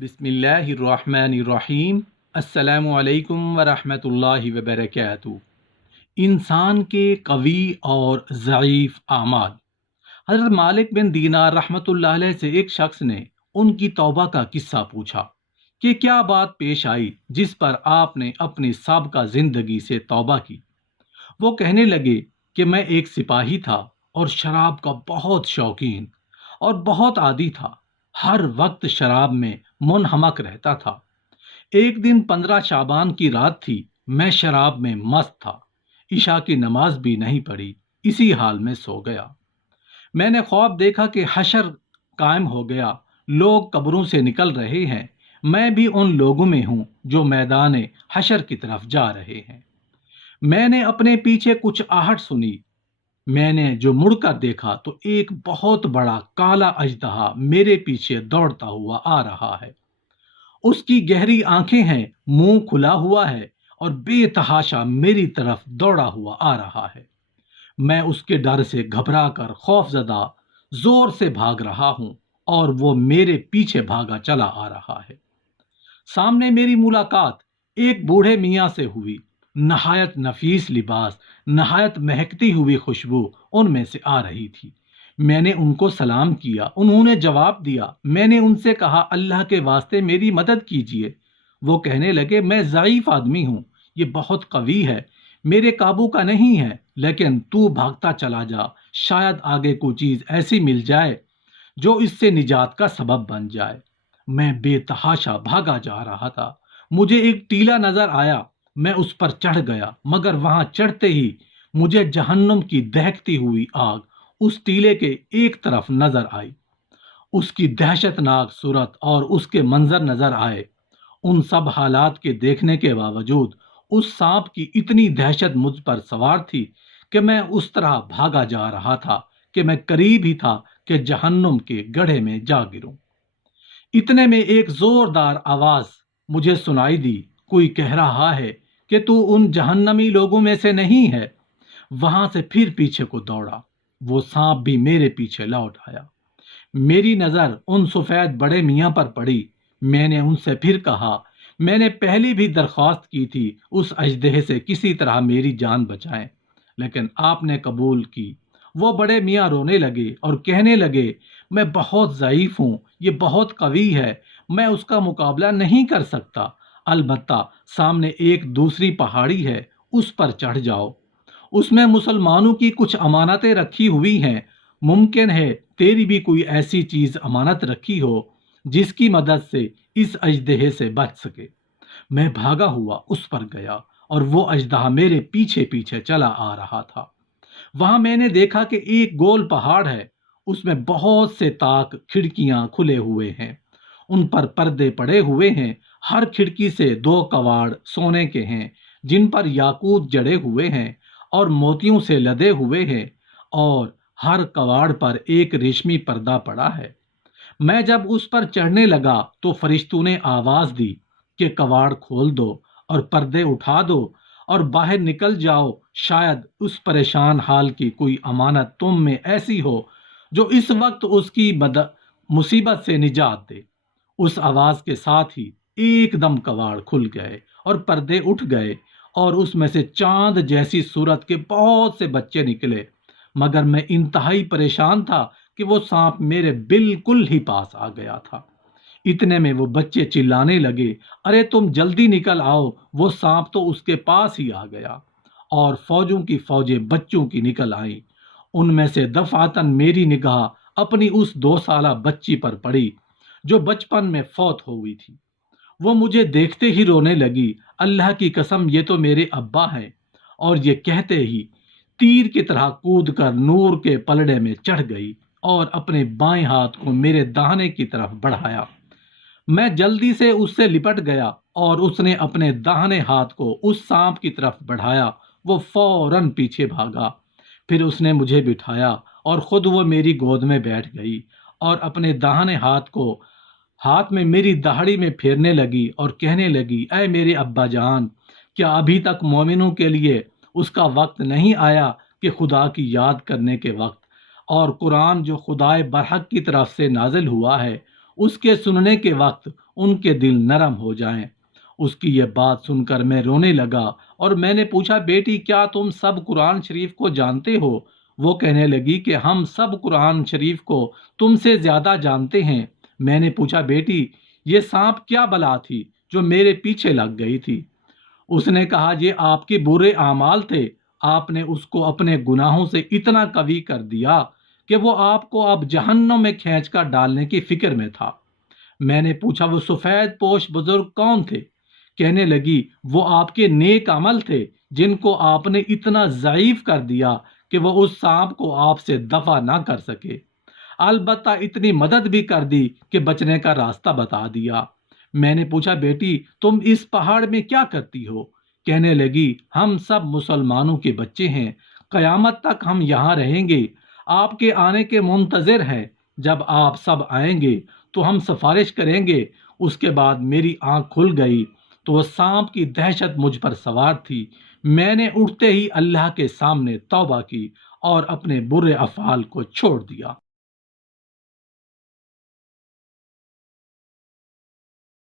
بسم اللہ الرحمن الرحیم۔ السلام علیکم ورحمۃ اللہ وبرکاتہ۔ انسان کے قوی اور ضعیف اعمال۔ حضرت مالک بن دینار رحمۃ اللہ علیہ سے ایک شخص نے ان کی توبہ کا قصہ پوچھا کہ کیا بات پیش آئی جس پر آپ نے اپنی سابقہ زندگی سے توبہ کی۔ وہ کہنے لگے کہ میں ایک سپاہی تھا اور شراب کا بہت شوقین اور بہت عادی تھا، ہر وقت شراب میں منہمک رہتا تھا۔ ایک دن 15 شعبان کی رات تھی، میں شراب میں مست تھا، عشاء کی نماز بھی نہیں پڑھی، اسی حال میں سو گیا۔ میں نے خواب دیکھا کہ حشر قائم ہو گیا، لوگ قبروں سے نکل رہے ہیں، میں بھی ان لوگوں میں ہوں جو میدان حشر کی طرف جا رہے ہیں۔ میں نے اپنے پیچھے کچھ آہٹ سنی، میں نے جو مڑ کر دیکھا تو ایک بہت بڑا کالا اژدہا میرے پیچھے دوڑتا ہوا آ رہا ہے۔ اس کی گہری آنکھیں ہیں، منہ کھلا ہوا ہے اور بے تحاشا میری طرف دوڑا ہوا آ رہا ہے۔ میں اس کے ڈر سے گھبرا کر خوف زدہ زور سے بھاگ رہا ہوں اور وہ میرے پیچھے بھاگا چلا آ رہا ہے۔ سامنے میری ملاقات ایک بوڑھے میاں سے ہوئی، نہایت نفیس لباس، نہایت مہکتی ہوئی خوشبو ان میں سے آ رہی تھی۔ میں نے ان کو سلام کیا، انہوں نے جواب دیا۔ میں نے ان سے کہا اللہ کے واسطے میری مدد کیجیے۔ وہ کہنے لگے میں ضعیف آدمی ہوں، یہ بہت قوی ہے، میرے قابو کا نہیں ہے، لیکن تو بھاگتا چلا جا، شاید آگے کوئی چیز ایسی مل جائے جو اس سے نجات کا سبب بن جائے۔ میں بے تحاشا بھاگا جا رہا تھا، مجھے ایک ٹیلا نظر آیا، میں اس پر چڑھ گیا، مگر وہاں چڑھتے ہی مجھے جہنم کی دہکتی ہوئی آگ اس ٹیلے کے ایک طرف نظر آئی۔ اس کی دہشت ناک صورت اور اس کے منظر نظر آئے۔ ان سب حالات کے دیکھنے کے باوجود اس سانپ کی اتنی دہشت مجھ پر سوار تھی کہ میں اس طرح بھاگا جا رہا تھا کہ میں قریب ہی تھا کہ جہنم کے گڑھے میں جا گروں۔ اتنے میں ایک زوردار آواز مجھے سنائی دی، کوئی کہہ رہا ہے کہ تو ان جہنمی لوگوں میں سے نہیں ہے۔ وہاں سے پھر پیچھے کو دوڑا، وہ سانپ بھی میرے پیچھے لوٹ آیا۔ میری نظر ان سفید بڑے میاں پر پڑی۔ میں نے ان سے پھر کہا میں نے پہلی بھی درخواست کی تھی اس اژدہے سے کسی طرح میری جان بچائیں، لیکن آپ نے قبول کی۔ وہ بڑے میاں رونے لگے اور کہنے لگے میں بہت ضعیف ہوں، یہ بہت قوی ہے، میں اس کا مقابلہ نہیں کر سکتا، البتہ سامنے ایک دوسری پہاڑی ہے، اس پر چڑھ جاؤ، اس میں مسلمانوں کی کچھ امانتیں رکھی ہوئی ہیں، ممکن ہے تیری بھی کوئی ایسی چیز امانت رکھی ہو جس کی مدد سے اس اژدہے سے بچ سکے۔ میں بھاگا ہوا اس پر گیا اور وہ اژدہا میرے پیچھے پیچھے چلا آ رہا تھا۔ وہاں میں نے دیکھا کہ ایک گول پہاڑ ہے، اس میں بہت سے طاق کھڑکیاں کھلے ہوئے ہیں، ان پر پردے پڑے ہوئے ہیں، ہر کھڑکی سے 2 کواڑ سونے کے ہیں جن پر یاقوت جڑے ہوئے ہیں اور موتیوں سے لدے ہوئے ہیں، اور ہر کواڑ پر ایک ریشمی پردہ پڑا ہے۔ میں جب اس پر چڑھنے لگا تو فرشتوں نے آواز دی کہ کواڑ کھول دو اور پردے اٹھا دو اور باہر نکل جاؤ، شاید اس پریشان حال کی کوئی امانت تم میں ایسی ہو جو اس وقت اس کی مصیبت سے نجات دے۔ اس آواز کے ساتھ ہی ایک دم کواڑ کھل گئے اور پردے اٹھ گئے اور اس میں سے چاند جیسی صورت کے بہت سے بچے نکلے، مگر میں انتہائی پریشان تھا کہ وہ سانپ میرے بالکل ہی پاس آ گیا تھا۔ اتنے میں وہ بچے چلانے لگے ارے تم جلدی نکل آؤ، وہ سانپ تو اس کے پاس ہی آ گیا، اور فوجوں کی فوجیں بچوں کی نکل آئیں۔ ان میں سے دفعتاً میری نگاہ اپنی اس 2 سالہ بچی پر پڑی جو بچپن میں فوت ہو گئی تھی۔ وہ مجھے دیکھتے ہی رونے لگی، اللہ کی قسم یہ تو میرے ابا ہیں، اور یہ کہتے ہی تیر کی طرح کود کر نور کے پلڑے میں چڑھ گئی اور اپنے بائیں ہاتھ کو میرے داہنے کی طرف بڑھایا۔ میں جلدی سے اس سے لپٹ گیا اور اس نے اپنے داہنے ہاتھ کو اس سانپ کی طرف بڑھایا، وہ فوراً پیچھے بھاگا۔ پھر اس نے مجھے بٹھایا اور خود وہ میری گود میں بیٹھ گئی اور اپنے داہنے ہاتھ میں میری داڑھی میں پھیرنے لگی اور کہنے لگی اے میرے ابا جان، کیا ابھی تک مومنوں کے لیے اس کا وقت نہیں آیا کہ خدا کی یاد کرنے کے وقت، اور قرآن جو خدائے برحق کی طرف سے نازل ہوا ہے اس کے سننے کے وقت ان کے دل نرم ہو جائیں۔ اس کی یہ بات سن کر میں رونے لگا اور میں نے پوچھا، بیٹی کیا تم سب قرآن شریف کو جانتے ہو؟ وہ کہنے لگی کہ ہم سب قرآن شریف کو تم سے زیادہ جانتے ہیں۔ میں نے پوچھا، بیٹی یہ سانپ کیا بلا تھی جو میرے پیچھے لگ گئی تھی؟ اس نے کہا، یہ آپ کے برے اعمال تھے، آپ نے اس کو اپنے گناہوں سے اتنا قوی کر دیا کہ وہ آپ کو اب جہنم میں کھینچ کر ڈالنے کی فکر میں تھا۔ میں نے پوچھا، وہ سفید پوش بزرگ کون تھے؟ کہنے لگی، وہ آپ کے نیک عمل تھے جن کو آپ نے اتنا ضعیف کر دیا کہ وہ اس سانپ کو آپ سے دفع نہ کر سکے، البتہ اتنی مدد بھی کر دی کہ بچنے کا راستہ بتا دیا۔ میں نے پوچھا، بیٹی تم اس پہاڑ میں کیا کرتی ہو؟ کہنے لگی، ہم سب مسلمانوں کے بچے ہیں، قیامت تک ہم یہاں رہیں گے، آپ کے آنے کے منتظر ہیں، جب آپ سب آئیں گے تو ہم سفارش کریں گے۔ اس کے بعد میری آنکھ کھل گئی تو وہ سانپ کی دہشت مجھ پر سوار تھی۔ میں نے اٹھتے ہی اللہ کے سامنے توبہ کی اور اپنے برے افعال کو چھوڑ دیا۔